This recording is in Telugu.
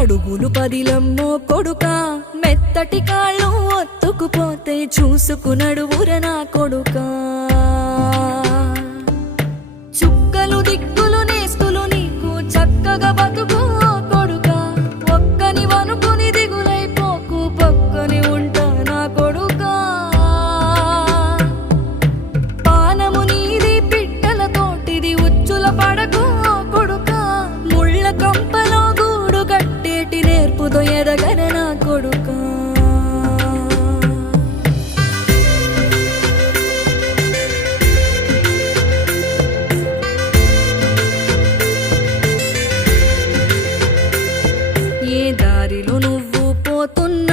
అడుగులు పదిలమ్మో కొడుకా, మెత్తటి కాళ్ళు ఒత్తుకుపోతే చూసుకునడువుర నా కొడుకా. చుక్కలు దిక్కులు నేస్తులు నీకు చక్కగా బతుకు కొడుకా, ఒక్కని వనుకుని దిగులైపోకు పక్కని ఉంటా నా కొడుకా. పానము నీది పిట్టల తోటిది ఉచ్చుల పడకు కొడుకా, ముళ్ళ కంపలో గూడు కట్టేటి నేర్పుతో ఎదగన నా కొడుకా. ఏ దారిలో నువ్వు పోతున్నా